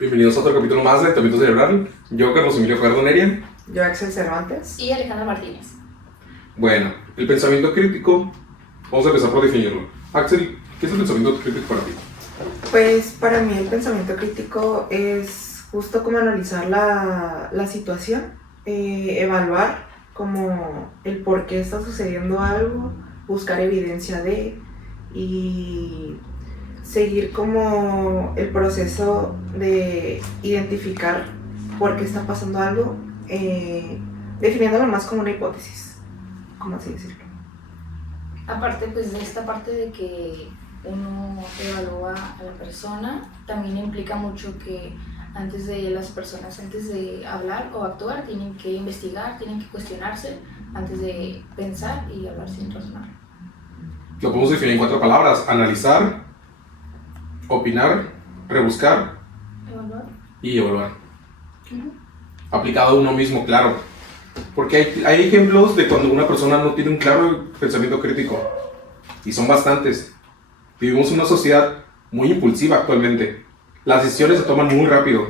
Bienvenidos a otro capítulo más de Entrenamiento Cerebral. Yo, Carlos Emilio Ferdo Neria. Yo, Axel Cervantes. Y Alejandra Martínez. Bueno, el pensamiento crítico, vamos a empezar por definirlo. Axel, ¿qué es el pensamiento crítico para ti? Pues para mí el pensamiento crítico es justo como analizar la situación, evaluar como el por qué está sucediendo algo, buscar evidencia de y seguir como el proceso de identificar por qué está pasando algo, definiéndolo más como una hipótesis, como así decirlo. Aparte pues de esta parte de que uno evalúa a la persona, también implica mucho que las personas antes de hablar o actuar tienen que investigar, tienen que cuestionarse antes de pensar y hablar sin razonar. Lo podemos definir en 4 palabras: analizar, opinar, rebuscar y evaluar. Aplicado a uno mismo, claro. Porque hay ejemplos de cuando una persona no tiene un claro pensamiento crítico. Y son bastantes. Vivimos en una sociedad muy impulsiva actualmente. Las decisiones se toman muy rápido.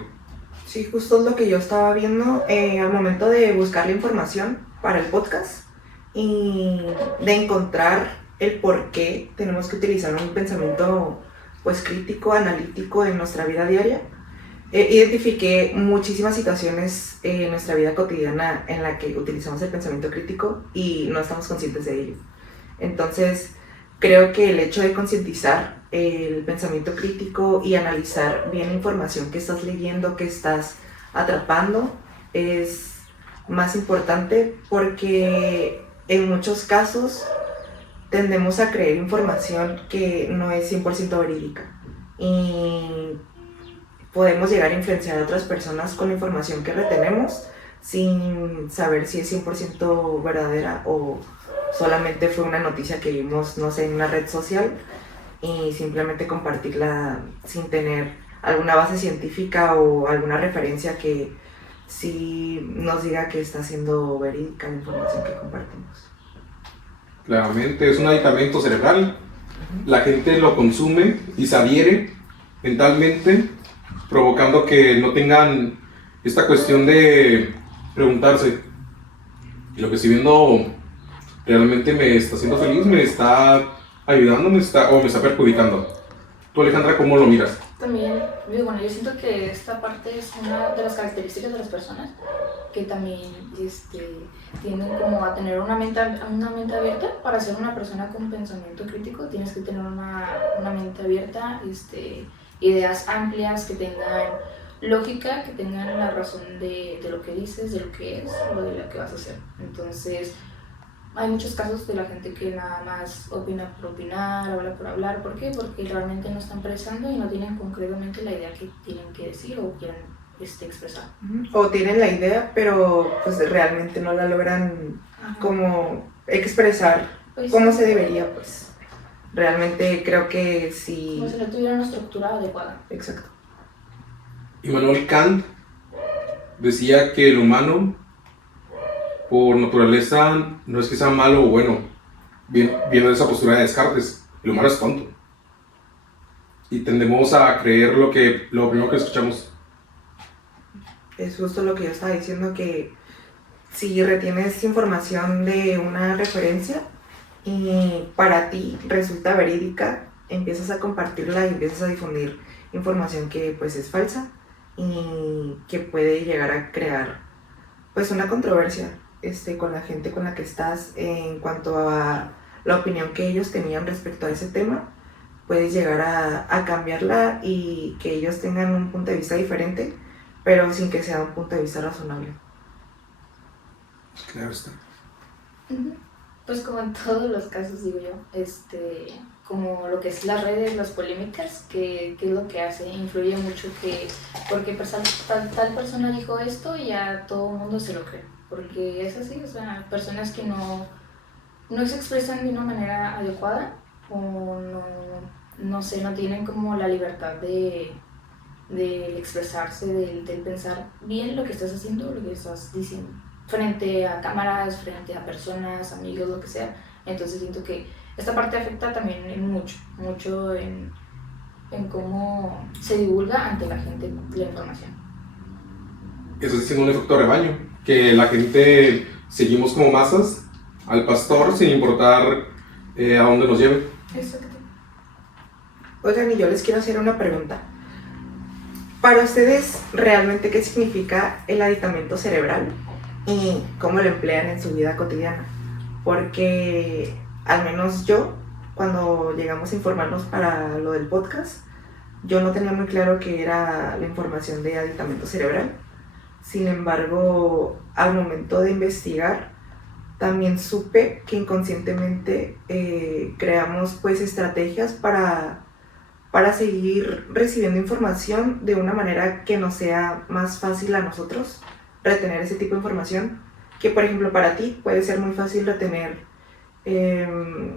Sí, justo es lo que yo estaba viendo al momento de buscar la información para el podcast y de encontrar el por qué tenemos que utilizar un pensamiento pues crítico, analítico en nuestra vida diaria. Identifiqué muchísimas situaciones en nuestra vida cotidiana en la que utilizamos el pensamiento crítico y no estamos conscientes de ello. Entonces, creo que el hecho de concientizar el pensamiento crítico y analizar bien la información que estás leyendo, que estás atrapando, es más importante porque en muchos casos tendemos a creer información que no es 100% verídica y podemos llegar a influenciar a otras personas con la información que retenemos sin saber si es 100% verdadera o solamente fue una noticia que vimos, no sé, en una red social y simplemente compartirla sin tener alguna base científica o alguna referencia que sí nos diga que está siendo verídica la información que compartimos. Claramente, es un aditamento cerebral. La gente lo consume y se adhiere mentalmente, provocando que no tengan esta cuestión de preguntarse: ¿y lo que estoy viendo realmente me está haciendo feliz, me está ayudando, o me está perjudicando? Tú, Alejandra, ¿cómo lo miras? También, bueno, yo siento que esta parte es una de las características de las personas que también tienden como a tener una mente abierta. Para ser una persona con pensamiento crítico tienes que tener una mente abierta, ideas amplias, que tengan lógica, que tengan la razón de lo que dices, de lo que es o de lo que vas a hacer. Entonces, hay muchos casos de la gente que nada más opina por opinar, habla por hablar. ¿Por qué? Porque realmente no están pensando y no tienen concretamente la idea que tienen que decir o quieren expresar. O tienen la idea, pero pues realmente no la logran como expresar pues, como se debería, pues. Realmente creo que sí. Como si no tuviera una estructura adecuada. Exacto. Immanuel Kant decía que el humano, por naturaleza, no es que sea malo o bueno. Viene de esa postura de Descartes: el humano es tonto. Y tendemos a creer lo primero que escuchamos. Es justo lo que yo estaba diciendo, que si retienes información de una referencia y para ti resulta verídica, empiezas a compartirla y empiezas a difundir información que pues es falsa y que puede llegar a crear pues una controversia con la gente con la que estás en cuanto a la opinión que ellos tenían respecto a ese tema. Puedes llegar a cambiarla y que ellos tengan un punto de vista diferente, pero sin que sea un punto de vista razonable. Claro está. Pues como en todos los casos, digo yo, como lo que es las redes, las polémicas, que es lo que hace, influye mucho porque tal persona dijo esto y ya todo el mundo se lo cree, porque es así, o sea, personas que no se expresan de una manera adecuada o no tienen como la libertad de expresarse, del pensar bien lo que estás haciendo, lo que estás diciendo, frente a cámaras, frente a personas, amigos, lo que sea. Entonces siento que esta parte afecta también mucho en cómo se divulga ante la gente la información. Eso es siendo un efecto rebaño, que la gente seguimos como masas al pastor sin importar a dónde nos lleve. Exacto. Oigan, y yo les quiero hacer una pregunta. Para ustedes, ¿realmente qué significa el aditamento cerebral y cómo lo emplean en su vida cotidiana? Porque al menos yo, cuando llegamos a informarnos para lo del podcast, yo no tenía muy claro qué era la información de aditamento cerebral. Sin embargo, al momento de investigar, también supe que inconscientemente creamos pues estrategias para seguir recibiendo información de una manera que nos sea más fácil a nosotros retener ese tipo de información, que por ejemplo para ti puede ser muy fácil retener,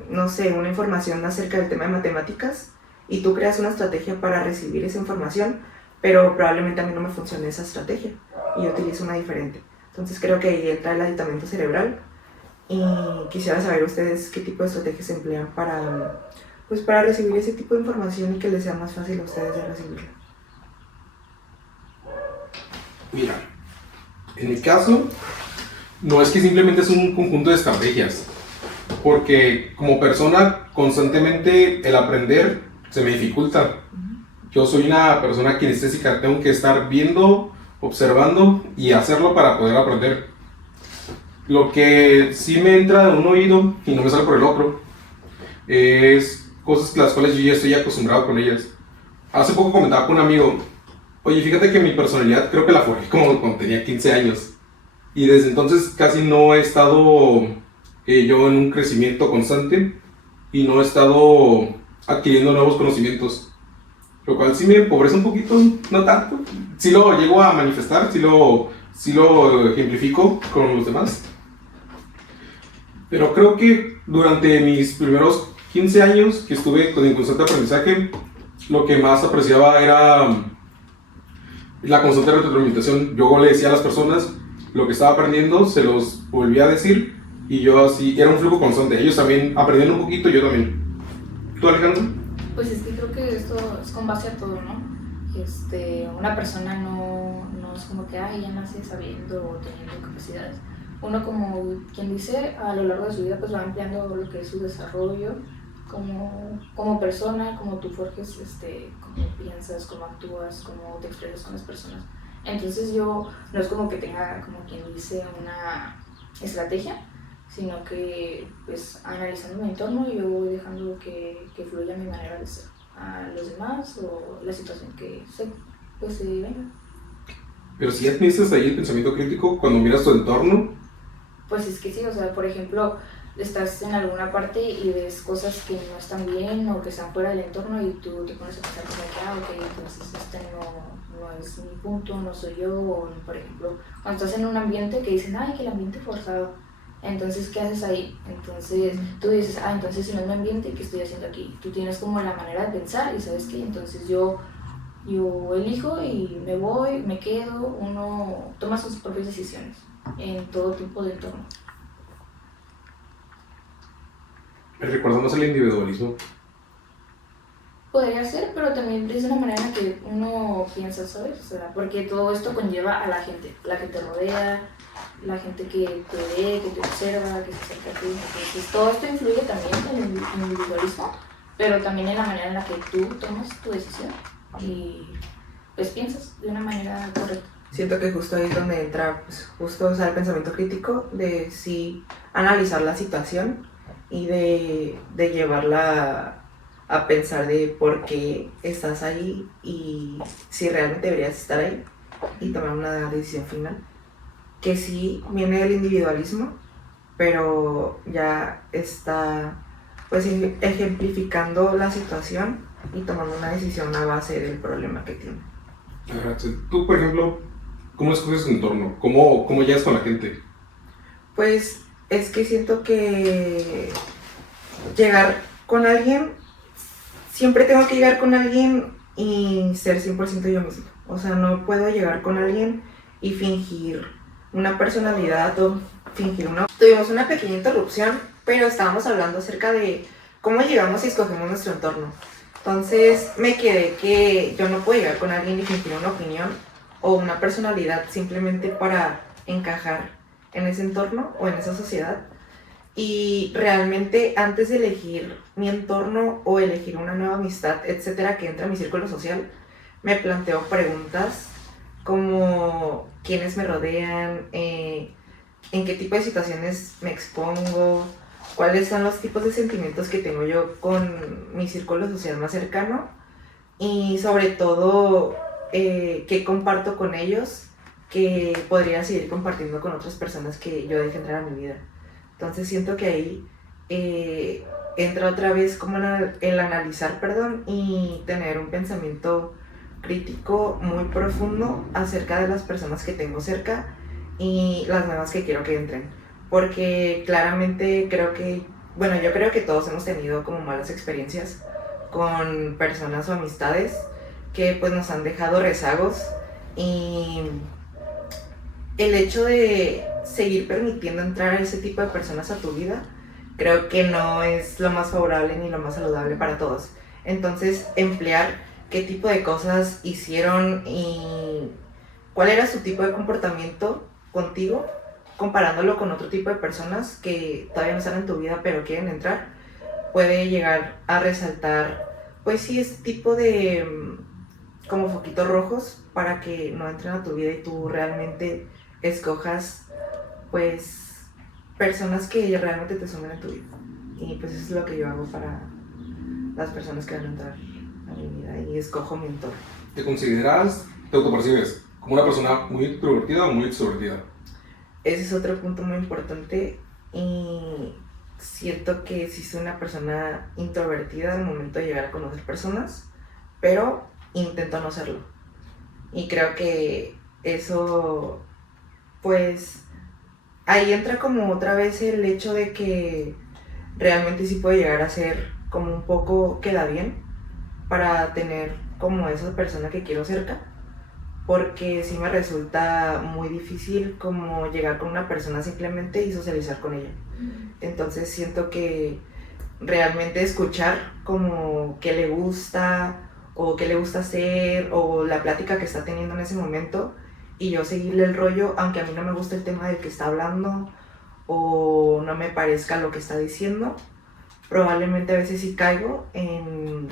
no sé, una información acerca del tema de matemáticas y tú creas una estrategia para recibir esa información, pero probablemente a mí no me funcione esa estrategia y yo utilizo una diferente. Entonces creo que ahí entra el aditamento cerebral y quisiera saber ustedes qué tipo de estrategias emplean para recibir ese tipo de información y que les sea más fácil a ustedes de recibirla. Mira, en mi caso, no es que simplemente es un conjunto de estrategias, porque como persona, constantemente el aprender se me dificulta. Yo soy una persona kinestésica, tengo que estar viendo, observando y hacerlo para poder aprender. Lo que sí me entra de un oído y no me sale por el otro es cosas las cuales yo ya estoy acostumbrado con ellas. Hace poco comentaba con un amigo, oye, fíjate que mi personalidad creo que la forjé como cuando tenía 15 años. Y desde entonces casi no he estado yo en un crecimiento constante y no he estado adquiriendo nuevos conocimientos. Lo cual sí me empobrece un poquito, no tanto. Sí lo llego a manifestar, sí lo ejemplifico con los demás. Pero creo que durante mis primeros 15 años que estuve en constante aprendizaje, lo que más apreciaba era la constante retroalimentación. Yo le decía a las personas lo que estaba aprendiendo, se los volvía a decir y yo así, era un flujo constante. Ellos también aprendían un poquito, yo también. ¿Tú, Alejandro? Pues es que creo que esto es con base a todo, ¿no? Una persona no es como que ya nace sabiendo o teniendo capacidades. Uno, como quien dice, a lo largo de su vida pues va empleando lo que es su desarrollo como persona, como tú forjes, cómo piensas, cómo actúas, cómo te expresas con las personas. Entonces yo no es como que tenga, como quien dice, una estrategia, sino que pues analizando mi entorno yo voy dejando que fluya mi manera de ser a los demás o la situación que se venga. Pero si ya tienes ahí el pensamiento crítico cuando miras tu entorno. Pues es que sí, o sea, por ejemplo, estás en alguna parte y ves cosas que no están bien o que están fuera del entorno y tú te pones a pensar como que, ok, entonces no es mi punto, no soy yo, o por ejemplo, cuando estás en un ambiente que dicen, ay, que el ambiente forzado, entonces, ¿qué haces ahí? Entonces, tú dices, entonces si no es mi ambiente, ¿qué estoy haciendo aquí? Tú tienes como la manera de pensar y ¿sabes qué? Entonces yo elijo y me voy, me quedo, uno toma sus propias decisiones en todo tipo de entorno. Me recuerda más al individualismo. Podría ser, pero también es una manera en la que uno piensa, ¿sabes? O sea, porque todo esto conlleva a la gente te rodea, la gente que te ve, que te observa, que se acerca a ti. Entonces, todo esto influye también en el individualismo, pero también en la manera en la que tú tomas tu decisión y pues piensas de una manera correcta. Siento que justo ahí es donde entra pues, justo o sea, el pensamiento crítico de sí analizar la situación y de llevarla a pensar de por qué estás ahí y si realmente deberías estar ahí y tomar una decisión final. Que sí viene del individualismo, pero ya está pues ejemplificando la situación y tomando una decisión a base del problema que tiene. Tú, por ejemplo, ¿cómo escoges tu entorno? ¿Cómo llegas con la gente? Pues es que siento que llegar con alguien, siempre tengo que llegar con alguien y ser 100% yo mismo. O sea, no puedo llegar con alguien y fingir una personalidad o fingir una... Tuvimos una pequeña interrupción, pero estábamos hablando acerca de cómo llegamos y escogemos nuestro entorno. Entonces me quedé que yo no puedo llegar con alguien y fingir una opinión o una personalidad simplemente para encajar en ese entorno o en esa sociedad. Y realmente antes de elegir mi entorno o elegir una nueva amistad, etcétera, que entra a mi círculo social, me planteo preguntas como quiénes me rodean, en qué tipo de situaciones me expongo, cuáles son los tipos de sentimientos que tengo yo con mi círculo social más cercano y sobre todo qué comparto con ellos que podría seguir compartiendo con otras personas que yo deje entrar a mi vida. Entonces siento que ahí entra otra vez como el analizar, y tener un pensamiento crítico muy profundo acerca de las personas que tengo cerca y las nuevas que quiero que entren. Porque claramente yo creo que todos hemos tenido como malas experiencias con personas o amistades que pues nos han dejado rezagos y el hecho de seguir permitiendo entrar a ese tipo de personas a tu vida creo que no es lo más favorable ni lo más saludable para todos. Entonces, emplear qué tipo de cosas hicieron y cuál era su tipo de comportamiento contigo, comparándolo con otro tipo de personas que todavía no están en tu vida pero quieren entrar, puede llegar a resaltar, pues sí, ese tipo de como foquitos rojos para que no entren a tu vida y tú realmente escojas, pues, personas que realmente te sumen en tu vida. Y pues eso es lo que yo hago para las personas que van a entrar a mi vida y escojo mi entorno. Te autopercibes como una persona muy introvertida o muy extrovertida? Ese es otro punto muy importante y siento que sí soy una persona introvertida al momento de llegar a conocer personas, pero intento no serlo. Y creo que eso, pues, ahí entra como otra vez el hecho de que realmente sí puede llegar a ser como un poco queda bien para tener como esa persona que quiero cerca, porque sí me resulta muy difícil como llegar con una persona simplemente y socializar con ella. Entonces siento que realmente escuchar como qué le gusta o qué le gusta hacer o la plática que está teniendo en ese momento y yo seguirle el rollo aunque a mí no me guste el tema del que está hablando o no me parezca lo que está diciendo, probablemente a veces sí caigo en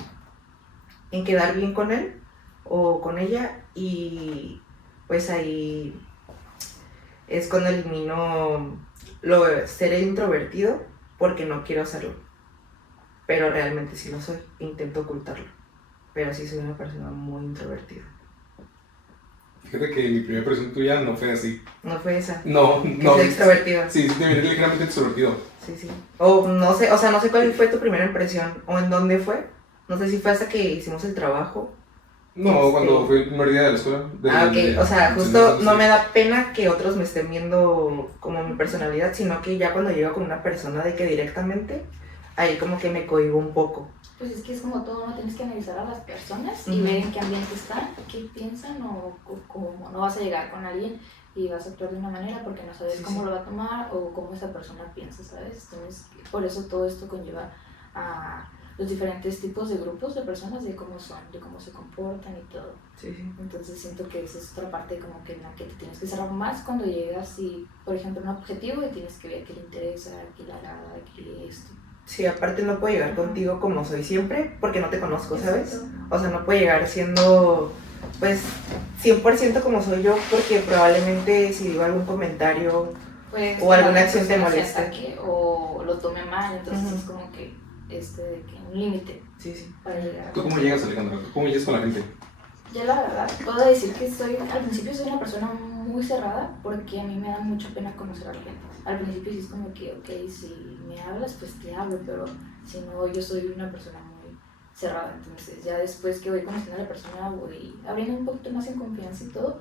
quedar bien con él o con ella y pues ahí es cuando elimino ser introvertido porque no quiero hacerlo, pero realmente sí lo soy, intento ocultarlo, pero sí soy una persona muy introvertida. Fíjate que mi primera impresión tuya no fue así. ¿No fue esa? No. ¿Es extrovertido? Sí, te miré ligeramente extrovertido. Sí. O no sé cuál fue tu primera impresión o en dónde fue. No sé si fue hasta que hicimos el trabajo. No, cuando fue el primer día de la escuela. Ok, o sea, justo no me da pena que otros me estén viendo como mi personalidad, sino que ya cuando llego con una persona de que directamente, ahí como que me cohíbo un poco. Pues es que es como todo, no tienes que analizar a las personas y ver en qué ambiente están, qué piensan o cómo no vas a llegar con alguien y vas a actuar de una manera porque no sabes cómo lo va a tomar o cómo esa persona piensa, ¿sabes? Entonces, por eso todo esto conlleva a los diferentes tipos de grupos de personas, de cómo son, de cómo se comportan y todo. Sí. Entonces siento que esa es otra parte como que en la que te tienes que cerrar más cuando llegas y, por ejemplo, un objetivo y tienes que ver qué le interesa, qué le agrada, qué esto. Sí, aparte no puedo llegar contigo como soy siempre porque no te conozco, ¿sabes? Exacto. O sea, no puedo llegar siendo pues 100% como soy yo porque probablemente si digo algún comentario pues, o alguna acción te moleste. Ataque, o lo tome mal, entonces es como que un límite para llegar. ¿Tú cómo llegas, Alejandra? ¿Tú cómo llegas con la gente? Yo la verdad puedo decir que al principio soy una persona muy cerrada porque a mí me da mucha pena conocer a la gente. Al principio sí es como que, ok, si me hablas pues te hablo, pero si no, yo soy una persona muy cerrada. Entonces ya después que voy conociendo a la persona voy abriendo un poquito más en confianza y todo,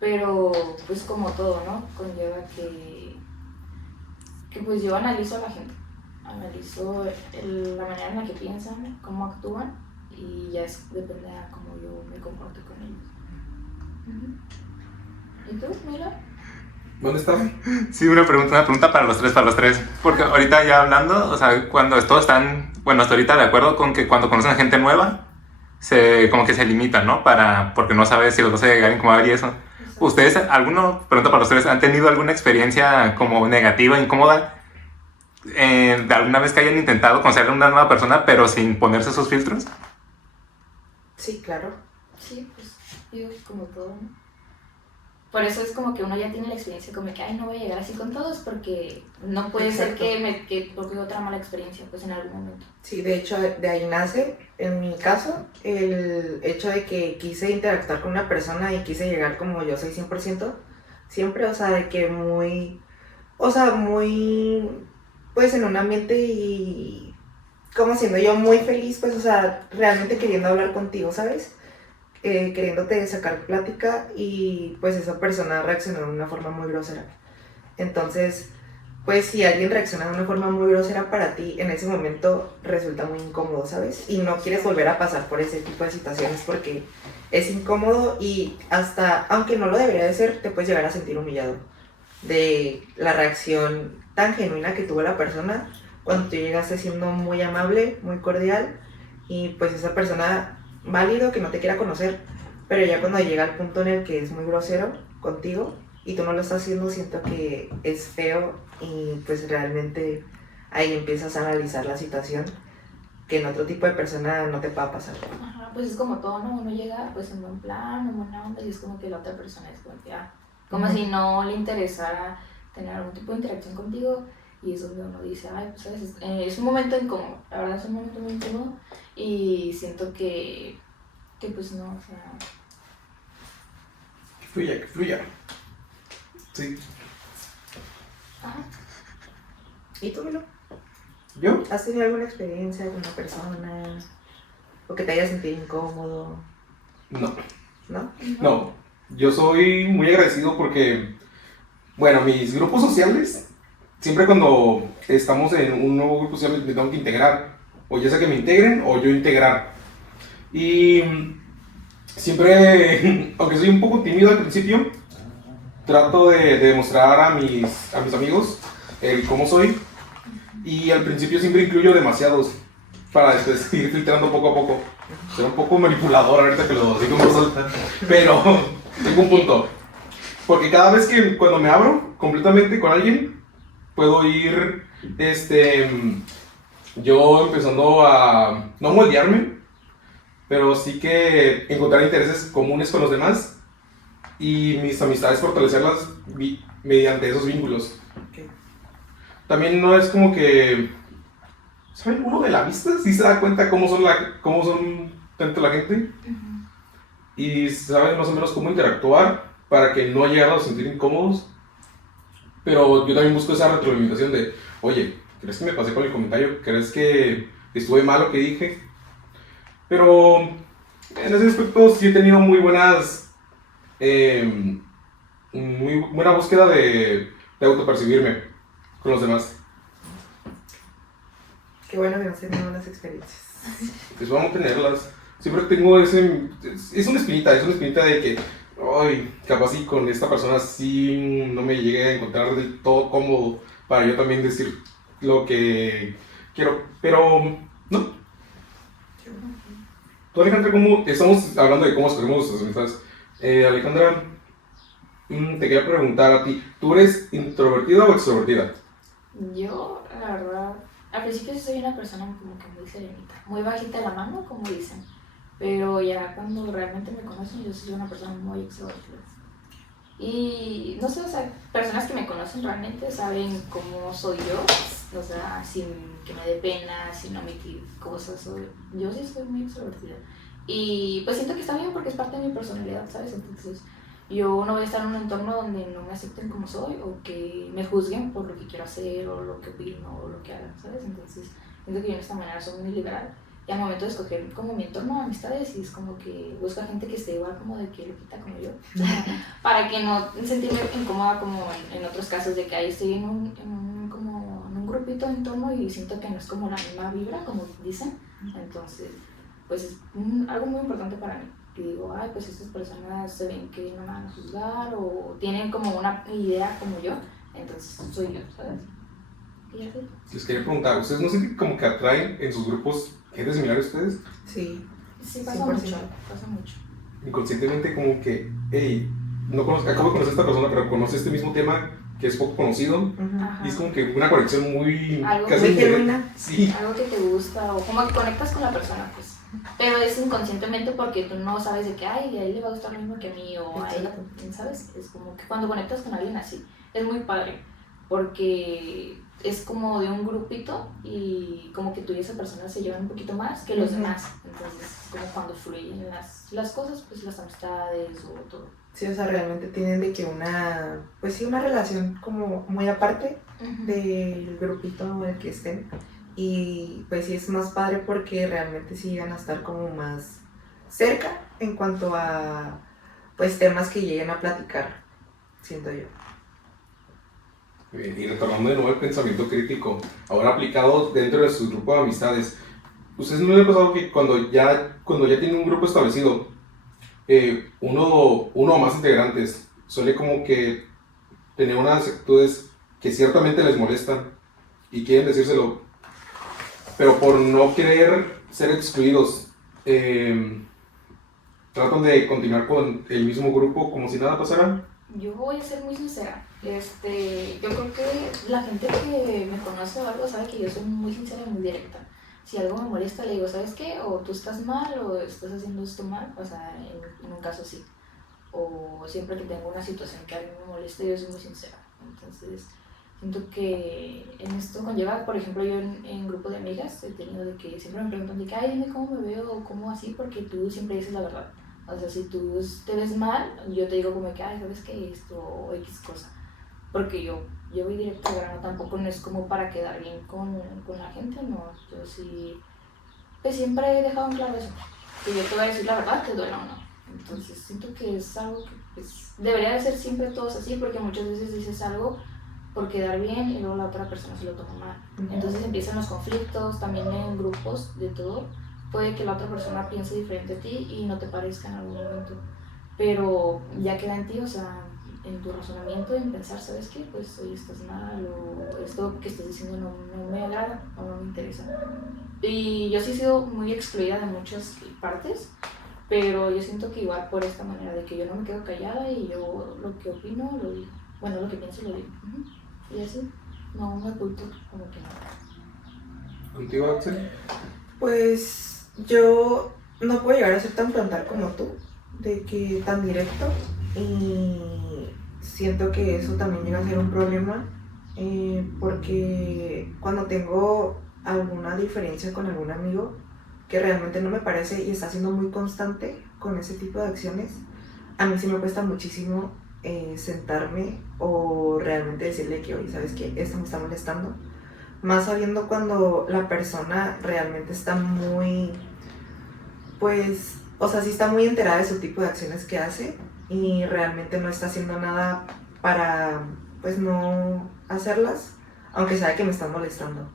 pero pues como todo, ¿no? Conlleva que pues yo analizo a la gente, analizo la manera en la que piensan, cómo actúan y ya depende de cómo yo me comporto con ellos. ¿Y tú, Mila? ¿Dónde estás? Sí, una pregunta para los tres. Porque ahorita ya hablando, o sea, cuando todos están, bueno, hasta ahorita de acuerdo con que cuando conocen a gente nueva, como que se limitan, ¿no? Porque no sabes si los vas a llegar a incomodar y eso. ¿Ustedes, pregunta para los tres, han tenido alguna experiencia como negativa, incómoda? ¿De alguna vez que hayan intentado conocer a una nueva persona pero sin ponerse esos filtros? Sí, claro. Sí, pues digo, como todo, ¿no? Por eso es como que uno ya tiene la experiencia como que, ay, no voy a llegar así con todos porque no puede Exacto. ser que porque otra mala experiencia, pues en algún momento. Sí, de hecho, de ahí nace, en mi caso, el hecho de que quise interactuar con una persona y quise llegar como yo soy 100%, siempre, o sea, de que muy, pues en un ambiente y como siendo yo muy feliz, pues, o sea, realmente queriendo hablar contigo, ¿sabes? Queriéndote sacar plática y pues esa persona reaccionó de una forma muy grosera. Entonces, pues si alguien reacciona de una forma muy grosera para ti, en ese momento resulta muy incómodo, ¿sabes? Y no quieres volver a pasar por ese tipo de situaciones porque es incómodo y hasta, aunque no lo debería de ser, te puedes llegar a sentir humillado de la reacción tan genuina que tuvo la persona cuando tú llegaste siendo muy amable, muy cordial y pues esa persona válido que no te quiera conocer, pero ya cuando llega al punto en el que es muy grosero contigo y tú no lo estás haciendo, siento que es feo y pues realmente ahí empiezas a analizar la situación que en otro tipo de persona no te pueda pasar. Ajá, pues es como todo, ¿no? Uno llega pues en buen plan, en buena onda y es como que la otra persona es como que, como si no le interesara tener algún tipo de interacción contigo y es donde uno dice, ay, pues sabes, es un momento incómodo, la verdad es un momento muy incómodo y siento que pues no, o sea... Que fluya. Sí. Ajá. ¿Y tú, Milo? ¿Yo? ¿Has tenido alguna experiencia con una persona o que te haya sentido incómodo? No. ¿No? No. Yo soy muy agradecido porque, bueno, mis grupos sociales, siempre cuando estamos en un nuevo grupo social me tengo que integrar. O ya sea que me integren o yo integrar. Y siempre, aunque soy un poco tímido al principio, trato de demostrar a mis amigos el cómo soy. Y al principio siempre incluyo demasiados para después ir filtrando poco a poco. Soy un poco manipulador ahorita que lo digo en voz alta, pero tengo un punto. Porque cada vez que cuando me abro completamente con alguien, puedo ir yo empezando a no moldearme, pero sí que encontrar intereses comunes con los demás y mis amistades fortalecerlas mediante esos vínculos. Okay. También no es como que, ¿saben? Uno de la vista sí se da cuenta cómo son tanto la gente y saben más o menos cómo interactuar para que no llegar a sentir incómodos. Pero yo también busco esa retroalimentación de, oye, ¿crees que me pasé con el comentario? ¿Crees que estuve mal lo que dije? Pero en ese aspecto sí he tenido muy buena búsqueda de autopercibirme con los demás. Qué bueno que has tenido buenas experiencias. Pues vamos a tenerlas. Siempre tengo es una espinita de que, ay, capaz y con esta persona sí no me llegué a encontrar del todo cómodo para yo también decir lo que quiero, pero no. Tú, Alejandra, ¿cómo estamos hablando de cómo escogemos nuestras amistades? Alejandra, te quería preguntar a ti, ¿tú eres introvertida o extrovertida? Yo, la verdad, al principio sí soy una persona como que muy serenita, muy bajita de la mano, como dicen, pero ya cuando realmente me conocen, yo soy una persona muy extrovertida. Y no sé, o sea, personas que me conocen realmente saben cómo soy yo, o sea, sin que me dé pena, sin omitir cosas, yo sí soy muy extrovertida. Y pues siento que está bien porque es parte de mi personalidad, ¿sabes? Entonces, yo no voy a estar en un entorno donde no me acepten como soy o que me juzguen por lo que quiero hacer o lo que opino o lo que haga, ¿sabes? Entonces, siento que yo de esta manera soy muy liberal. Y al momento de escoger como mi entorno de amistades, y es como que busco a gente que esté igual como de que lo quita como yo, para que no sentirme incómoda como en otros casos de que ahí estoy en un grupito de entorno y siento que no es como la misma vibra, como dicen. Entonces, pues es algo muy importante para mí. Y digo, ay, pues estas personas se ven que no me van a juzgar o tienen como una idea como yo, entonces soy yo, ¿sabes? Y así. Les quería preguntar, ¿ustedes no sienten como que atraen en sus grupos gente similar a ustedes? Sí. Sí, pasa 100%. mucho, pasa mucho. Inconscientemente como que, hey, acabo de conocer a esta persona, pero conoce este mismo tema que es poco conocido. Ujú. Ajá. Y es como que una conexión muy... Algo casi muy indirecta. genuina. Sí. Algo que te gusta o como que conectas con la persona, pues. Pero es inconscientemente porque tú no sabes de que, ay, a él le va a gustar lo mismo que a mí o a ella, ¿sabes? Es como que cuando conectas con alguien así, es muy padre porque es como de un grupito y como que tú y esa persona se llevan un poquito más que los Ujú. demás. Entonces es como cuando fluyen las cosas, pues las amistades o todo. Sí, o sea, realmente tienen de que pues sí, una relación como muy aparte del grupito en el que estén. Y pues sí es más padre porque realmente sí llegan a estar como más cerca en cuanto a pues temas que lleguen a platicar, siento yo. Bien, y retornando de nuevo al pensamiento crítico, ahora aplicado dentro de su grupo de amistades, ¿ustedes no les ha pasado que cuando ya tienen un grupo establecido, uno o más integrantes suele como que tener unas actitudes que ciertamente les molestan y quieren decírselo, pero por no querer ser excluidos, tratan de continuar con el mismo grupo como si nada pasara? Yo voy a ser muy sincera. Yo creo que la gente que me conoce o algo sabe que yo soy muy sincera y muy directa. Si algo me molesta, le digo, ¿sabes qué? O tú estás mal o estás haciendo esto mal. O sea, en un caso sí. O siempre que tengo una situación que a mí me molesta, yo soy muy sincera. Entonces, siento que en esto conlleva, por ejemplo, yo en grupo de amigas he tenido de que siempre me preguntan de que, ay, dime cómo me veo o cómo así, porque tú siempre dices la verdad. O sea, si tú te ves mal, yo te digo como que, ay, ¿sabes qué? Esto o X cosa. Porque yo voy directo al grano, tampoco no es como para quedar bien con la gente, no. Yo sí, pues siempre he dejado en claro eso. Que yo te voy a decir la verdad, te duela o no. Entonces siento que es algo que pues, debería de ser siempre todos así, porque muchas veces dices algo por quedar bien y luego la otra persona se lo toma mal. Entonces empiezan los conflictos, también en grupos de todo. Puede que la otra persona piense diferente a ti y no te parezca en algún momento, pero ya queda en ti, o sea, en tu razonamiento, en pensar, ¿sabes qué? Pues hoy estás mal o esto que estás diciendo no me agrada o no me interesa. Y yo sí he sido muy excluida de muchas partes, pero yo siento que igual por esta manera de que yo no me quedo callada y yo lo que opino lo digo, bueno, lo que pienso lo digo. Y así, no me oculto como que no. ¿Contigo, Axel? Pues yo no puedo llegar a ser tan frontal como tú, de que tan directo, y siento que eso también llega a ser un problema, porque cuando tengo alguna diferencia con algún amigo que realmente no me parece y está siendo muy constante con ese tipo de acciones, a mí sí me cuesta muchísimo sentarme o realmente decirle que, oye, ¿sabes qué? Esto me está molestando. Más sabiendo cuando la persona realmente está muy, pues, o sea, sí está muy enterada de su tipo de acciones que hace y realmente no está haciendo nada para, pues, no hacerlas, aunque sabe que me están molestando.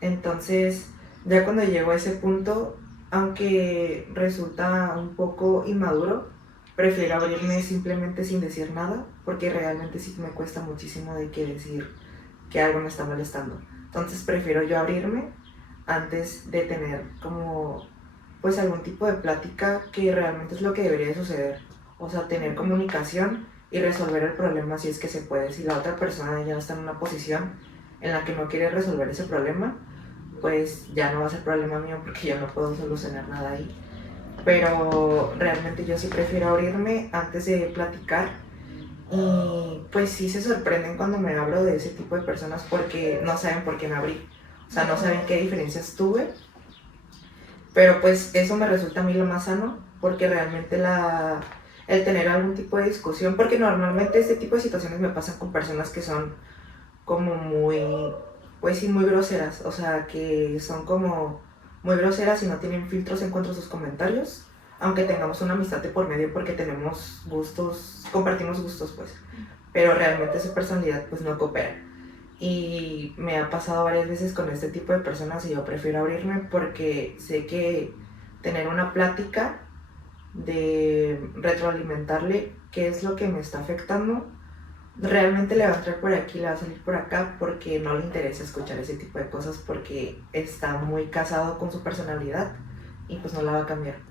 Entonces, ya cuando llego a ese punto, aunque resulta un poco inmaduro, prefiero abrirme simplemente sin decir nada, porque realmente sí me cuesta muchísimo de que decir que algo me está molestando. Entonces prefiero yo abrirme antes de tener como pues algún tipo de plática que realmente es lo que debería de suceder. O sea, tener comunicación y resolver el problema si es que se puede. Si la otra persona ya está en una posición en la que no quiere resolver ese problema, pues ya no va a ser problema mío porque yo no puedo solucionar nada ahí. Pero realmente yo sí prefiero abrirme antes de platicar. Y pues sí se sorprenden cuando me hablo de ese tipo de personas porque no saben por qué me abrí. O sea, no saben qué diferencias tuve. Pero pues eso me resulta a mí lo más sano porque realmente el tener algún tipo de discusión, porque normalmente este tipo de situaciones me pasan con personas que son como muy, pues sí, muy groseras. O sea, que son como muy groseras y no tienen filtros en cuanto a sus comentarios. Aunque tengamos una amistad de por medio porque tenemos gustos, compartimos gustos pues, pero realmente su personalidad pues no coopera. Y me ha pasado varias veces con este tipo de personas y yo prefiero abrirme porque sé que tener una plática de retroalimentarle qué es lo que me está afectando, realmente le va a entrar por aquí, le va a salir por acá porque no le interesa escuchar ese tipo de cosas porque está muy casado con su personalidad y pues no la va a cambiar.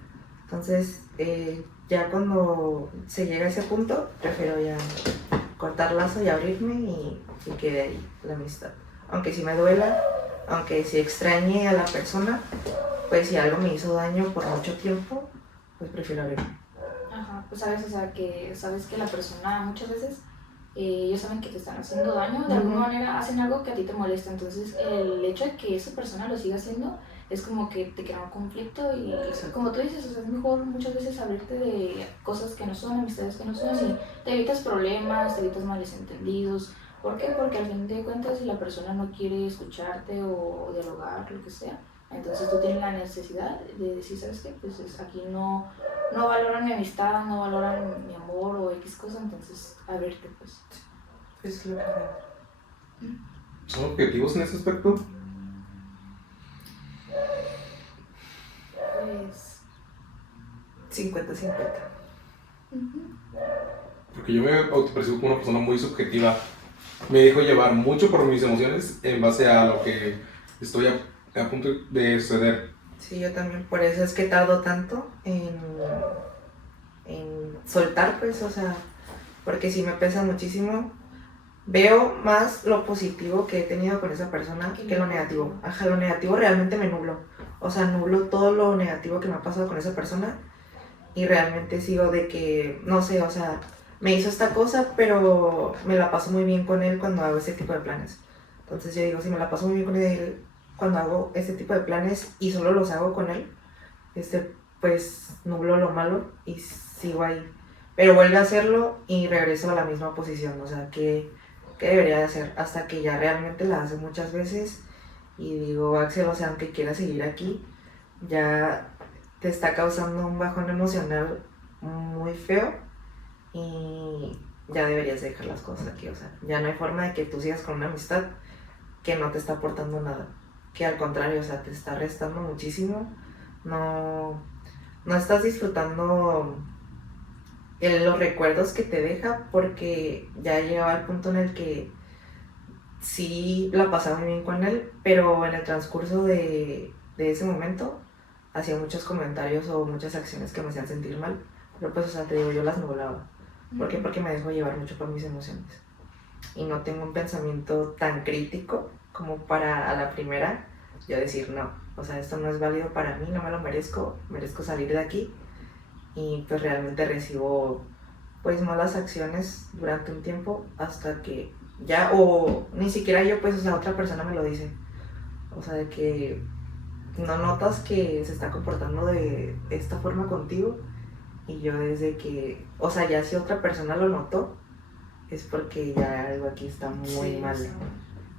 Entonces, ya cuando se llega a ese punto, prefiero ya cortar lazo y abrirme y quede ahí la amistad. Aunque sí me duela, aunque sí extrañe a la persona, pues si algo me hizo daño por mucho tiempo, pues prefiero abrirme. Ajá, pues sabes, o sea, que sabes que la persona muchas veces ellos saben que te están haciendo daño, de alguna manera hacen algo que a ti te molesta, entonces el hecho de que esa persona lo siga haciendo es como que te crea un conflicto y como tú dices, o sea, es mejor muchas veces abrirte de cosas que no son, amistades que no son, y te evitas problemas, te evitas malentendidos. ¿Por qué? Porque al fin de cuentas si la persona no quiere escucharte o dialogar, lo que sea, entonces tú tienes la necesidad de decir, ¿sabes qué? Pues aquí no valoran mi amistad, no valoran mi amor o X cosa, entonces abrirte pues. Es lo que veo. ¿Son objetivos en ese aspecto? Pues 50-50. Porque yo me autopercibo como una persona muy subjetiva. Me dejo llevar mucho por mis emociones en base a lo que estoy a punto de suceder. Sí, yo también, por eso es que tardo tanto en soltar, pues, o sea, porque sí me pesa muchísimo. Veo más lo positivo que he tenido con esa persona que lo negativo. Ajá, lo negativo realmente me nublo. O sea, nublo todo lo negativo que me ha pasado con esa persona y realmente sigo de que, no sé, o sea, me hizo esta cosa, pero me la paso muy bien con él cuando hago ese tipo de planes. Entonces yo digo, si me la paso muy bien con él cuando hago ese tipo de planes y solo los hago con él, pues nublo lo malo y sigo ahí. Pero vuelve a hacerlo y regreso a la misma posición, o sea, ¿qué debería de hacer? Hasta que ya realmente la hace muchas veces y digo, Axel, o sea, aunque quieras seguir aquí, ya te está causando un bajón emocional muy feo y ya deberías dejar las cosas aquí, o sea, ya no hay forma de que tú sigas con una amistad que no te está aportando nada, que al contrario, o sea, te está restando muchísimo, no estás disfrutando los recuerdos que te deja porque ya llegaba al punto en el que sí la pasaba muy bien con él, pero en el transcurso de ese momento hacía muchos comentarios o muchas acciones que me hacían sentir mal, pero pues, o sea, te digo, yo las nublaba. ¿Por qué? Porque me dejo llevar mucho por mis emociones y no tengo un pensamiento tan crítico como para a la primera yo decir no, o sea, esto no es válido para mí, no me lo merezco salir de aquí y pues realmente recibo pues malas acciones durante un tiempo hasta que ya, o ni siquiera yo, pues, o sea, otra persona me lo dice, o sea, de que no notas que se está comportando de esta forma contigo y yo desde que, o sea, ya si otra persona lo notó es porque ya algo aquí está muy mal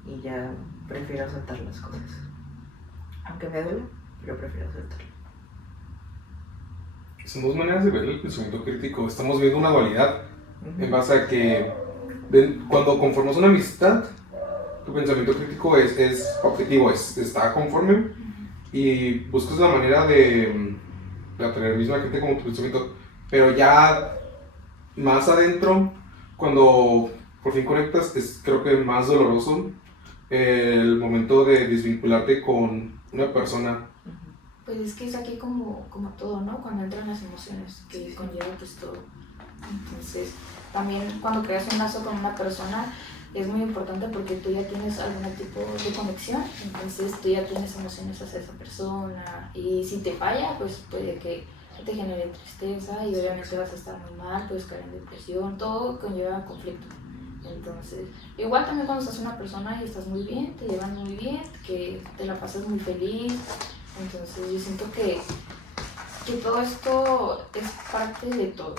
y ya prefiero soltar las cosas, aunque me duele, pero prefiero soltarlo. Son dos maneras de ver el pensamiento crítico. Estamos viendo una dualidad en base a que cuando conformas una amistad, tu pensamiento crítico es objetivo, está conforme y buscas la manera de atraer la misma gente como tu pensamiento. Pero ya más adentro, cuando por fin conectas, es creo que más doloroso el momento de desvincularte con una persona. Pues es que es aquí como todo, ¿no? Cuando entran las emociones, que conlleva pues todo. Entonces, también cuando creas un lazo con una persona es muy importante porque tú ya tienes algún tipo de conexión, entonces tú ya tienes emociones hacia esa persona y si te falla, pues puede que te genere tristeza y obviamente vas a estar muy mal, puedes caer en depresión, todo conlleva conflicto. Entonces, igual también cuando estás con una persona y estás muy bien, te llevan muy bien, que te la pasas muy feliz. Entonces yo siento que todo esto es parte de todo.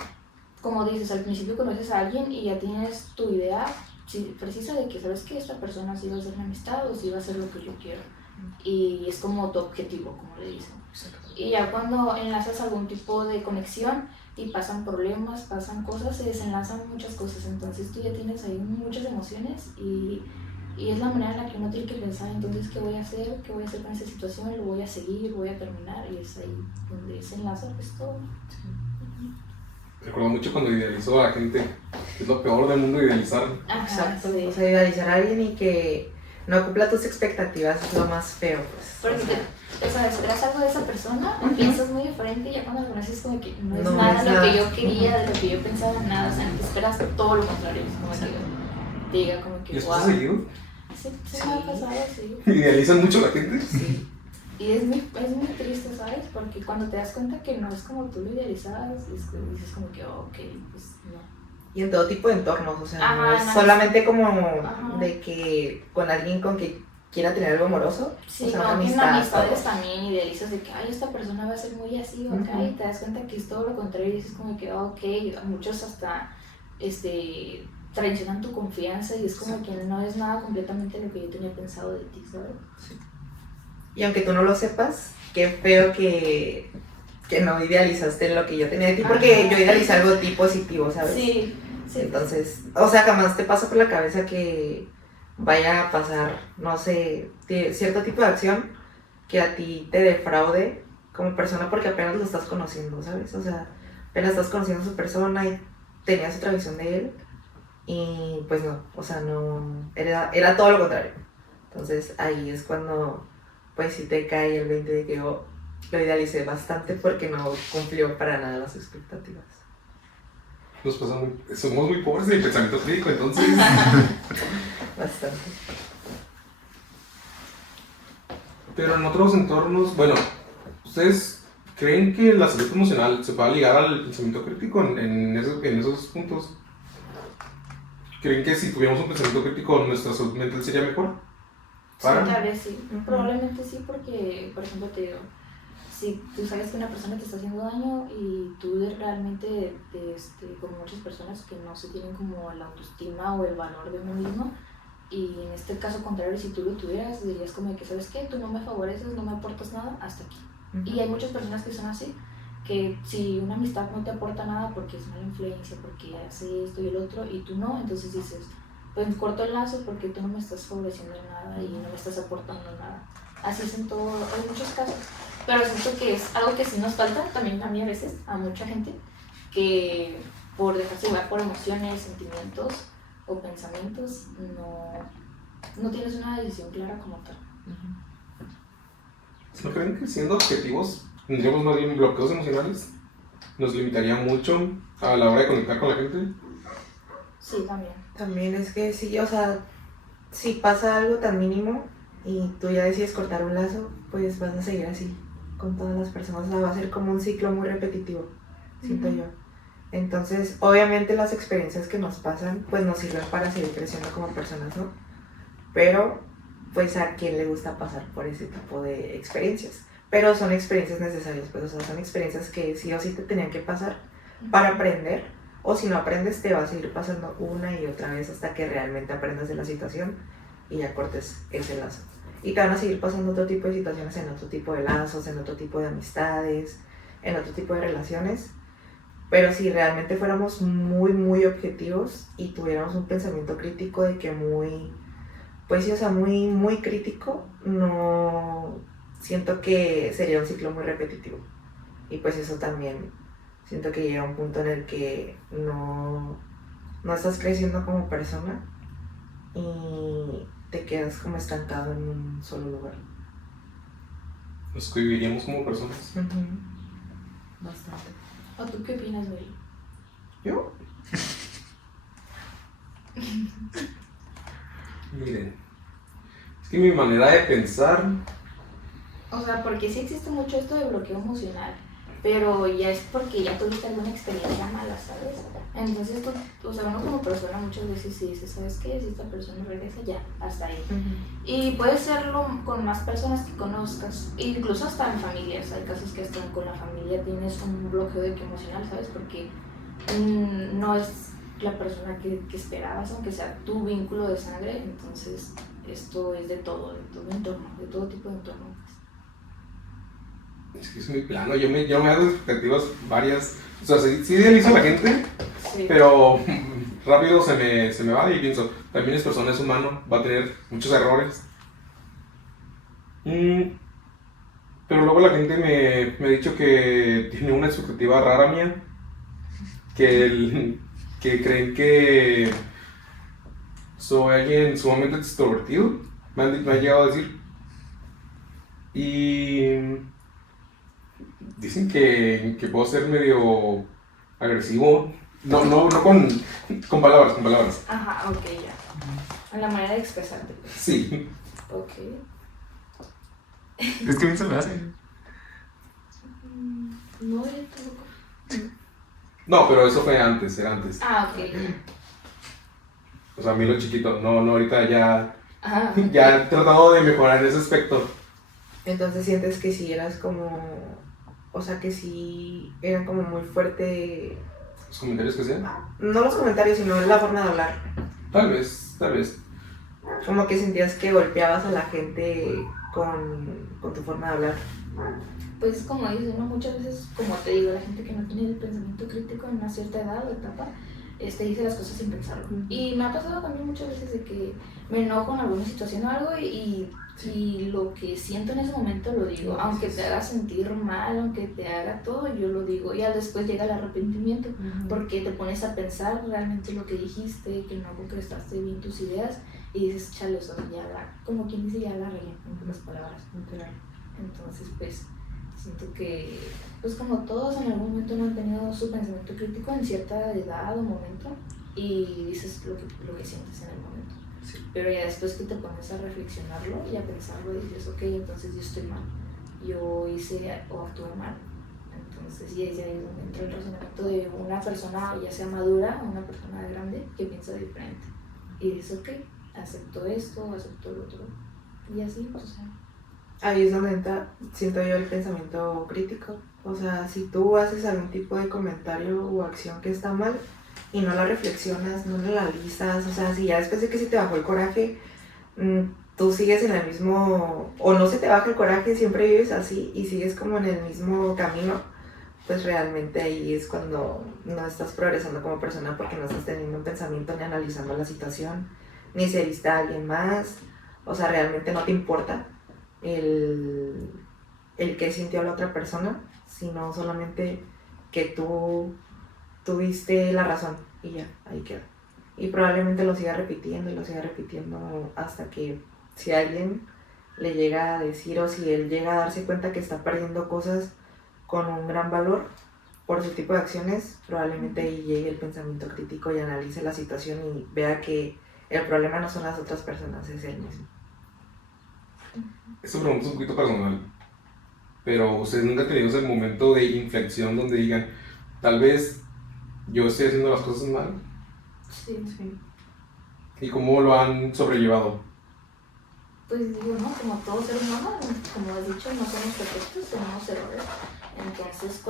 Como dices, al principio conoces a alguien y ya tienes tu idea precisa de que sabes que esta persona sí va a ser mi amistad o sí va a ser lo que yo quiero. Y es como tu objetivo, como le dicen. Y ya cuando enlazas algún tipo de conexión y pasan problemas, pasan cosas, se desenlazan muchas cosas. Entonces tú ya tienes ahí muchas emociones y es la manera en la que uno tiene que pensar, entonces, ¿qué voy a hacer? ¿Qué voy a hacer con esta situación? ¿Lo voy a seguir? ¿Voy a terminar? Y es ahí donde se enlaza pues todo. Recuerdo mucho cuando idealizó a la gente. Es lo peor del mundo, idealizar. Ajá, Exacto, sí. o sea, idealizar a alguien y que no cumpla tus expectativas es lo más feo, pues. Porque o sea, esperas algo de esa persona, piensas muy diferente y ya cuando lo conoces como que no es No nada es lo nada. que yo quería, de lo que yo pensaba, nada, o sea, te esperas todo lo contrario, es como que te diga como ¿Y que esto wow. ha seguido? Sí, me ha pasado, sí. ¿Idealizan mucho a la gente? Sí. Y es muy triste, ¿sabes? Porque cuando te das cuenta que no es como tú lo idealizabas, dices como que, ok, pues no. Y en todo tipo de entornos, o sea, no Ajá, es no, solamente como ajá. de que con alguien con que quiera tener algo amoroso, Sí, o sea, no, una que en amistad, amistades todo. también idealizas de que, ay, esta persona va a ser muy así o acá, y te das cuenta que es todo lo contrario y dices como que, ok, muchos hasta, traicionan tu confianza y es como que no es nada completamente lo que yo tenía pensado de ti, ¿sabes? Y aunque tú no lo sepas, qué feo que no idealizaste lo que yo tenía de ti, porque Ajá. yo idealicé algo de ti positivo, ¿sabes? Sí, sí. Entonces, o sea, jamás te pasa por la cabeza que vaya a pasar, no sé, cierto tipo de acción que a ti te defraude como persona porque apenas lo estás conociendo, ¿sabes? O sea, apenas estás conociendo a su persona y tenías otra visión de él y pues no, o sea, no, era todo lo contrario. Entonces ahí es cuando pues sí te cae el 20 de que yo lo idealicé bastante porque no cumplió para nada las expectativas. Somos muy pobres en el pensamiento crítico, entonces. Bastante. Pero en otros entornos, bueno, ¿ustedes creen que la salud emocional se pueda ligar al pensamiento crítico en esos puntos? ¿Creen que si tuviéramos un pensamiento crítico nuestra salud mental sería mejor? Sí, tal vez sí. Probablemente sí, porque, por ejemplo, te digo, si tú sabes que una persona te está haciendo daño y tú realmente, como muchas personas que no se tienen como la autoestima o el valor de uno mismo, y en este caso contrario, si tú lo tuvieras, dirías como que, ¿sabes qué? Tú no me favoreces, no me aportas nada, hasta aquí. Y hay muchas personas que son así, que si una amistad no te aporta nada porque es mala influencia, porque hace esto y el otro, y tú no, entonces dices, pues corto el lazo porque tú no me estás favoreciendo en nada y no me estás aportando nada. Así es en todo, hay muchos casos. Pero siento que es algo que sí nos falta también a mí a veces, a mucha gente, que por dejarse llevar por emociones, sentimientos o pensamientos, no tienes una decisión clara como tal. ¿No creen que siendo objetivos tendríamos más bien bloqueos emocionales? ¿Nos limitaría mucho a la hora de conectar con la gente? Sí, también. También es que sí, o sea, si pasa algo tan mínimo y tú ya decides cortar un lazo, pues vas a seguir así con todas las personas, o sea, va a ser como un ciclo muy repetitivo, siento yo. Entonces, obviamente las experiencias que nos pasan, pues nos sirven para seguir creciendo como personas, ¿no? Pero, pues a quién le gusta pasar por ese tipo de experiencias. Pero son experiencias necesarias, pues, o sea, son experiencias que sí o sí te tenían que pasar para aprender, o si no aprendes te va a seguir pasando una y otra vez hasta que realmente aprendas de la situación y ya cortes ese lazo. Y te van a seguir pasando otro tipo de situaciones en otro tipo de lazos, en otro tipo de amistades, en otro tipo de relaciones. Pero si realmente fuéramos muy, muy objetivos y tuviéramos un pensamiento crítico de que muy, pues sí, o sea, muy, muy crítico, no siento que sería un ciclo muy repetitivo. Y pues eso también siento que llega a un punto en el que no estás creciendo como persona y te quedas como estancado en un solo lugar. Nos viviríamos como personas. Bastante. ¿O tú qué opinas, Mary? ¿Yo? Miren, es que mi manera de pensar, O sea, porque sí existe mucho esto de bloqueo emocional, pero ya es porque ya tuviste alguna experiencia mala, ¿sabes? Entonces, o sea, uno como persona muchas veces sí dice, ¿sabes qué? Si esta persona regresa, ya, hasta ahí. Y puede serlo con más personas que conozcas, incluso hasta en familias. Hay casos que hasta con la familia tienes un bloqueo de que emocional, ¿sabes? Porque no es la persona que esperabas, aunque sea tu vínculo de sangre. Entonces, esto es de todo entorno, de todo tipo de entorno. es que es muy plano, yo me hago expectativas varias, o sea, sí idealizo a la gente, Sí. pero rápido se me va y pienso, también es persona, es humano, va a tener muchos errores. Pero luego la gente me ha dicho que tiene una expectativa rara mía, que creen que soy alguien sumamente extrovertido, me han llegado a decir. Y dicen que puedo ser medio agresivo. No con palabras. Ajá, ok, ya. En la manera de expresarte. Sí. Ok. Es que bien se me hace. No, yo tampoco. No, pero eso fue antes, era antes. Ah, ok. O sea, a mí lo chiquito, no, ahorita ya Ajá. ya he tratado de mejorar en ese aspecto. Entonces sientes que sí eras como, o sea, que sí era como muy fuerte, ¿Los comentarios que sean? no los comentarios, sino la forma de hablar. Tal vez. Como que sentías que golpeabas a la gente con tu forma de hablar. Pues como dices, ¿no? Muchas veces, como te digo, la gente que no tiene el pensamiento crítico en una cierta edad o etapa, dice las cosas sin pensarlo. Y me ha pasado también muchas veces de que me enojo en alguna situación o algo y lo que siento en ese momento lo digo, aunque te haga sentir mal, aunque te haga todo, yo lo digo. Y al después llega el arrepentimiento, porque te pones a pensar realmente lo que dijiste, que no concretaste bien tus ideas y dices, chale, o sea, como quien dice, ya la regué, en pocas palabras. Entonces, pues, siento que, pues como todos en algún momento no han tenido su pensamiento crítico en cierta edad o momento y dices lo que sientes en el momento. Sí. Pero ya después que te pones a reflexionarlo y a pensarlo, dices, ok, entonces yo estoy mal, yo hice o actué mal. Entonces, y es ahí donde entra el razonamiento de una persona, ya sea madura o una persona grande, que piensa diferente. Y dices, ok, acepto esto, acepto lo otro. Y así, pues, o sea. Ahí es donde entra, siento yo, el pensamiento crítico. O sea, si tú haces algún tipo de comentario o acción que está mal y no la reflexionas, no la analizas, o sea, si ya después de que se te bajó el coraje, tú sigues en el mismo, o no se te baja el coraje, siempre vives así y sigues como en el mismo camino, pues realmente ahí es cuando no estás progresando como persona porque no estás teniendo un pensamiento ni analizando la situación, ni se heriste a alguien más, o sea, realmente no te importa el que sintió la otra persona, sino solamente que tú tuviste la razón y ya, ahí queda. Y probablemente lo siga repitiendo y lo siga repitiendo hasta que si alguien le llega a decir o si él llega a darse cuenta que está perdiendo cosas con un gran valor por su tipo de acciones, probablemente ahí llegue el pensamiento crítico y analice la situación y vea que el problema no son las otras personas, es él mismo. Esta pregunta es un poquito personal, pero ustedes nunca han tenido ese momento de inflexión donde digan, tal vez yo estoy haciendo las cosas mal. Sí. ¿Y cómo lo han sobrellevado? Pues digo, ¿no? Como todo ser humano, como has dicho, no somos perfectos, tenemos errores. Entonces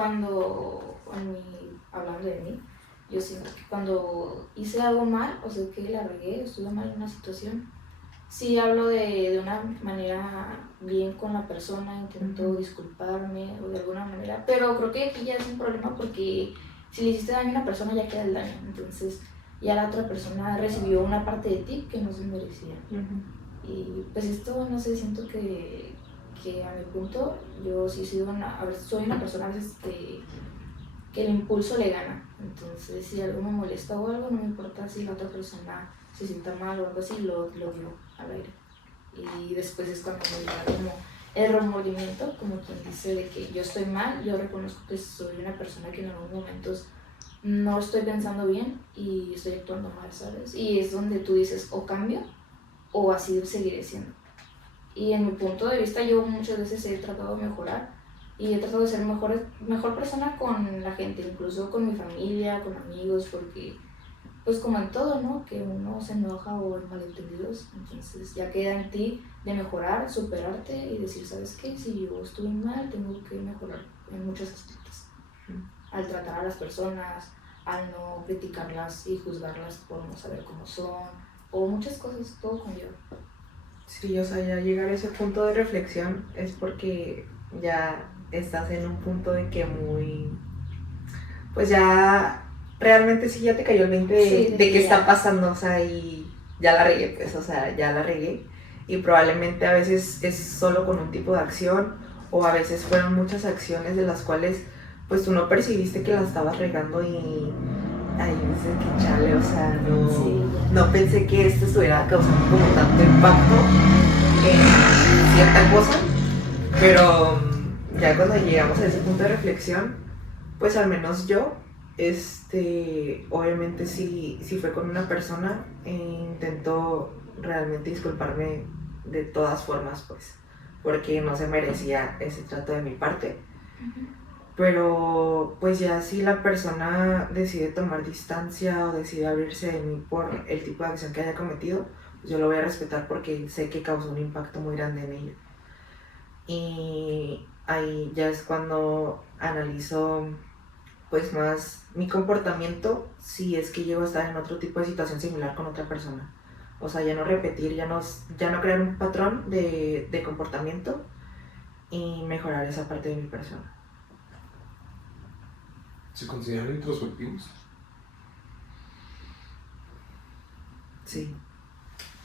hablando de mí, yo siento que cuando hice algo mal, o sea que la regué, estuve mal en una situación, sí hablo de una manera bien con la persona, intento disculparme o de alguna manera, pero creo que aquí ya es un problema porque si le hiciste daño a una persona ya queda el daño, entonces ya la otra persona recibió una parte de ti que no se merecía. Y pues esto, no sé, siento que a mi punto yo sí soy una persona a veces que el impulso le gana, entonces si algo me molesta o algo, no me importa si la otra persona se sienta mal o algo así, lo digo al aire. Y después es cuando me llega como el remordimiento, como quien dice de que yo estoy mal, yo reconozco que soy una persona que en algunos momentos no estoy pensando bien y estoy actuando mal, ¿sabes? Y es donde tú dices, o cambio, o así seguiré siendo. Y en mi punto de vista yo muchas veces he tratado de mejorar y he tratado de ser mejor persona con la gente, incluso con mi familia, con amigos, porque pues como en todo, ¿no? Que uno se enoja o hay malentendidos, entonces ya queda en ti de mejorar, superarte y decir, ¿sabes qué? Si yo estuve mal, tengo que mejorar en muchos aspectos. Al tratar a las personas, al no criticarlas y juzgarlas por no saber cómo son, o muchas cosas, todo conlleva. Sí, o sea, ya llegar a ese punto de reflexión es porque ya estás en un punto de que pues ya realmente sí ya te cayó el 20 de qué está pasando, o sea, y ya la regué, pues, o sea, ya la regué. Y probablemente a veces es solo con un tipo de acción, o a veces fueron muchas acciones de las cuales, pues, tú no percibiste que la estabas regando y ahí dices que chale, o sea, no pensé que estuviera causando como tanto impacto en cierta cosa, Pero ya cuando llegamos a ese punto de reflexión, pues al menos yo, obviamente sí fue con una persona, intentó realmente disculparme de todas formas, pues, porque no se merecía ese trato de mi parte. Pero pues ya si la persona decide tomar distancia o decide abrirse de mí por el tipo de acción que haya cometido, pues yo lo voy a respetar porque sé que causó un impacto muy grande en ella. Y ahí ya es cuando analizo pues más mi comportamiento si es que llego a estar en otro tipo de situación similar con otra persona. O sea, ya no repetir, ya no crear un patrón de comportamiento y mejorar esa parte de mi persona. ¿Se consideran introspectivos? Sí.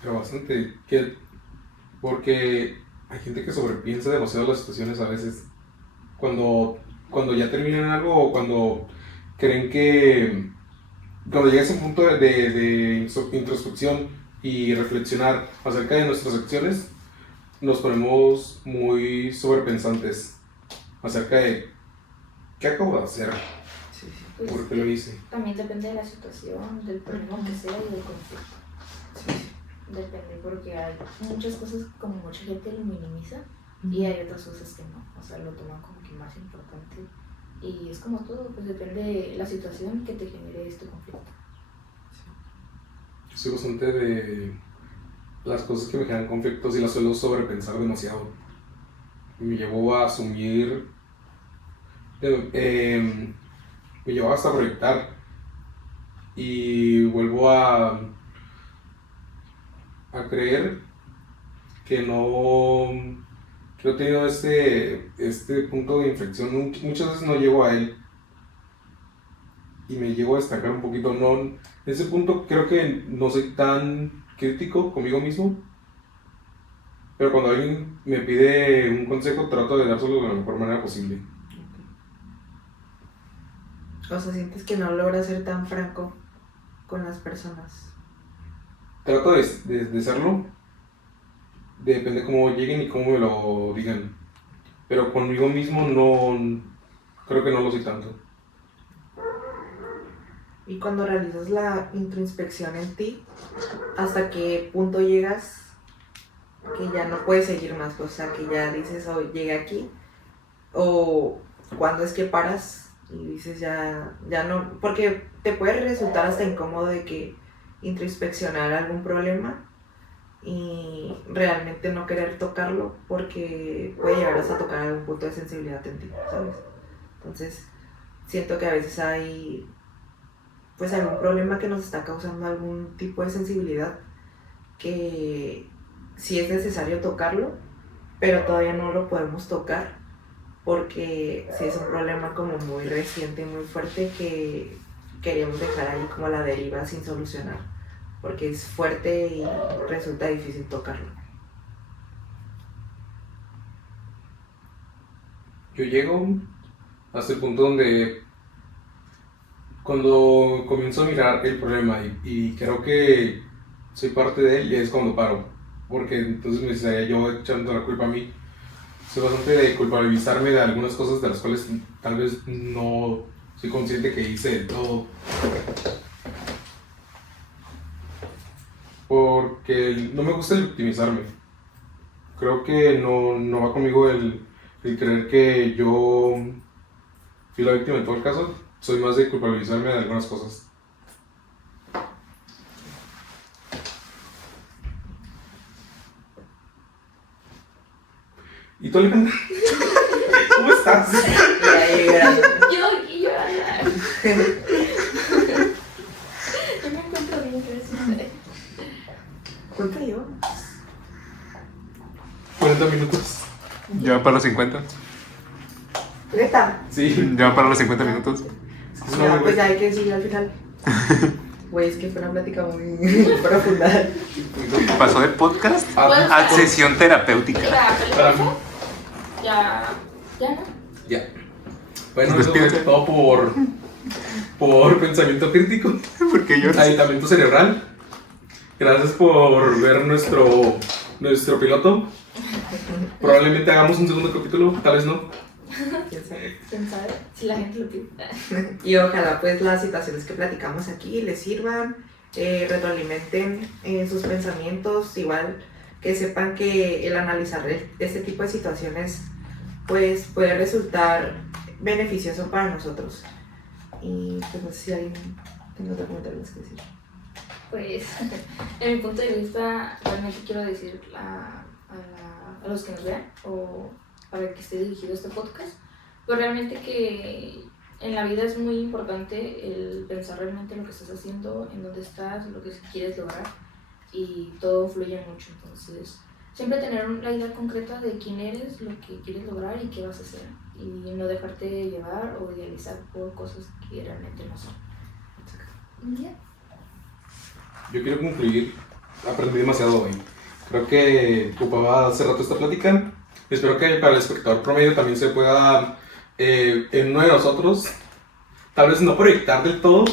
Pero bastante. Porque hay gente que sobrepiensa demasiado las situaciones a veces. Cuando ya terminan algo o cuando creen que... Cuando llega ese punto de introspección y reflexionar acerca de nuestras acciones, nos ponemos muy sobrepensantes acerca de qué acabo de hacer, Pues por qué lo hice. también depende de la situación, del problema que sea y del conflicto. Depende, porque hay muchas cosas como mucha gente lo minimiza y hay otras cosas que no, o sea, lo toman como que más importante. Y es como todo, pues depende de la situación que te genere este conflicto. Yo soy bastante de las cosas que me generan conflictos y las suelo sobrepensar demasiado. Me llevó a asumir, me llevó hasta proyectar y vuelvo a creer que no he tenido este punto de inflexión. Muchas veces no llego a él y me llego a destacar un poquito. No, en ese punto creo que no soy tan crítico conmigo mismo, pero cuando alguien me pide un consejo trato de dárselo de la mejor manera posible. O sea, sientes que no logras ser tan franco con las personas. Trato de serlo, depende de cómo lleguen y cómo me lo digan, pero conmigo mismo no, creo que no lo soy tanto. Y cuando realizas la introspección en ti, ¿hasta qué punto llegas que ya no puedes seguir más? O sea, que ya dices, oh, llegué aquí. O cuando es que paras y dices, ya no. Porque te puede resultar hasta incómodo de que introspeccionar algún problema y realmente no querer tocarlo porque puede llegar hasta tocar algún punto de sensibilidad en ti, ¿sabes? Entonces, siento que a veces hay pues algún problema que nos está causando algún tipo de sensibilidad que sí es necesario tocarlo, pero todavía no lo podemos tocar porque sí es un problema como muy reciente y muy fuerte que queríamos dejar ahí como a la deriva sin solucionar, porque es fuerte y resulta difícil tocarlo. Yo llego hasta el punto donde cuando comienzo a mirar el problema y creo que soy parte de él, es cuando paro, porque entonces me estaría yo echando la culpa a mí. Soy bastante de culpabilizarme de algunas cosas de las cuales tal vez no soy consciente que hice del todo. Porque no me gusta el victimizarme. Creo que no va conmigo el creer que yo fui la víctima en todo el caso. Soy más de culpabilizarme de algunas cosas. ¿Y tú, Alejandra? ¿Cómo estás? Ya llegaron. Yo aquí llorando. Yo me encuentro bien, gracias. ¿Cuánto llevo? 40 minutos. ¿Ya van para los 50? ¿Neta? Sí. ¿Ya van para los 50 minutos? Es Ya, muy pues bueno. ya hay que seguir al final. Güey, es que fue una plática muy profunda. Pasó de podcast Pues, a sesión terapéutica. Mira, Para mí. peligroso. Ya no. Ya. Bueno, Pues eso despídete. fue todo por pensamiento crítico, Porque yo aditamiento cerebral. Gracias por ver nuestro piloto. Probablemente hagamos un segundo capítulo, tal vez no. ¿Quién sabe? ¿Quién sabe? Si la gente lo pide. Y ojalá pues las situaciones que platicamos aquí les sirvan, retroalimenten sus pensamientos, igual que sepan que el analizar este tipo de situaciones pues puede resultar beneficioso para nosotros. Y pues no sé si alguien tiene otro comentario más que decir. Pues, en mi punto de vista, realmente quiero decir a los que nos vean, o para que esté dirigido este podcast, pues realmente que en la vida es muy importante el pensar realmente en lo que estás haciendo, en dónde estás, lo que quieres lograr, y todo fluye mucho. Entonces, siempre tener la idea concreta de quién eres, lo que quieres lograr y qué vas a hacer, y no dejarte llevar o idealizar por cosas que realmente no son. ¿Ya? Yo quiero concluir, aprendí demasiado hoy. Creo que ocupaba hace rato esta plática. Espero que para el espectador promedio también se pueda, en uno de nosotros, tal vez no proyectar del todo,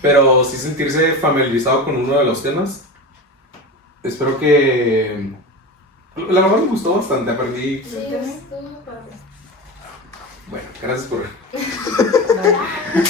pero sí sentirse familiarizado con uno de los temas. Espero que... La verdad me gustó bastante, aprendí... Sí, estuvo padre. Bueno, gracias por ver. Bye.